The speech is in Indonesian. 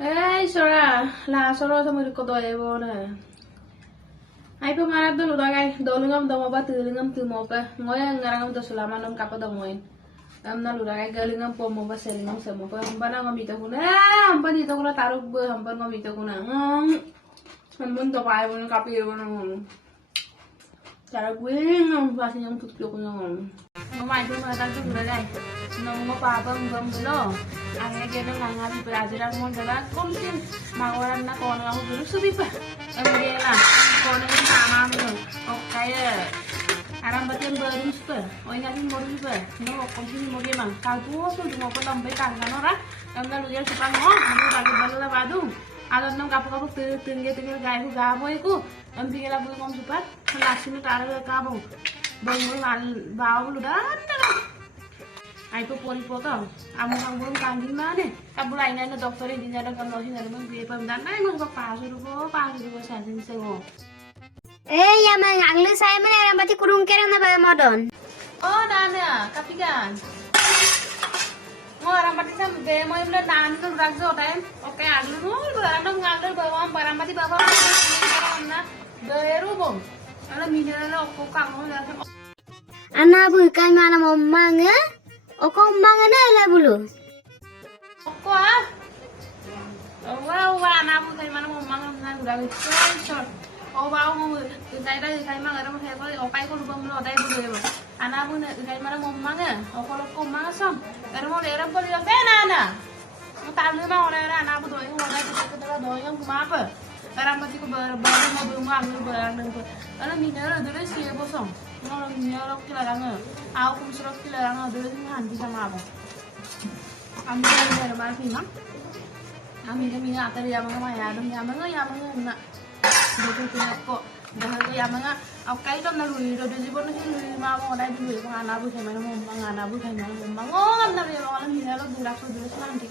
Ei, Sora, la Sora sama di kota ya bona. Ai pemarap dulu dagai, dolungam dama ba tulungam tu moka, ngoya ngarangam to sulama nam kapa damoin. Amna lu dagai galungam po mo ba selingam sa moka, hampana ngam ito kuna, hampan ito kuna taruk go, hampan ngam ito kuna. Hampan to pai bona kapir bona ngam. Cara gue ngam pasti yang tutlo kuna ngam. Mamai tu mata tu dagai. Nunggu papa ngam dulu. Angin kita ngangapi pelajaran mau jalan kumsin mawaran na kono aku dulu subi pa kemudian lah kono ini sama aku oke ya aram batian baru suka oh ingatin baru suka no kumsin mau gimana kalau tuh mau ke lambai tangga nora karena lu jadi suka ngomong aku lagi baru lah badu ada enam kapu tinggi gaya aku gamu aku nanti kita boleh ngomong cepat langsung taruh ke kamu bangun bawa lu dan Ai po pori po to. Amo ang bulong kangging mana? Kabulay na doktor hindi na kan losin na naman biye pamdan na ngong papaso ko sa sin sengo. Yaman agli saya mana yang berarti kurung kira na ba modon? Oh nana, kapigan. Ngo rambati sa be mo imle nan to rakjo time. Okay agli mo random ngalder bawa barambati bawa na beru bom. Ala minera ko kang na. Anak bukan mana momang ya? Oko mang na ala bulu. Oko ah. Wow, anak mo kay mana momang na udah short. Oh wow, kai mang ada mo kay ko okay ko lubang mo dai bulu. Anak mo kay mana momang ah. Oko ko mang sam. Pero mo lera ko liya na. Mo talu ma ora anak mo doy mo dai ko doy ang kumapa. Karang mati ko baru mo belum ang barang ko. Ala minera dulu sih bosong. Orang minera kilarang. Aku suruh kilarang dulu sih handi sama apa. Kami dari mana sih mak? Kami atar ya mga na. Dito kok dahil ya mga okay to na ruiro do jibon na sila mama dai dulu mga anabu kay mana mo mga anabu kay mana mo mga ngam na rin mga minera dulak so dulu sa nanti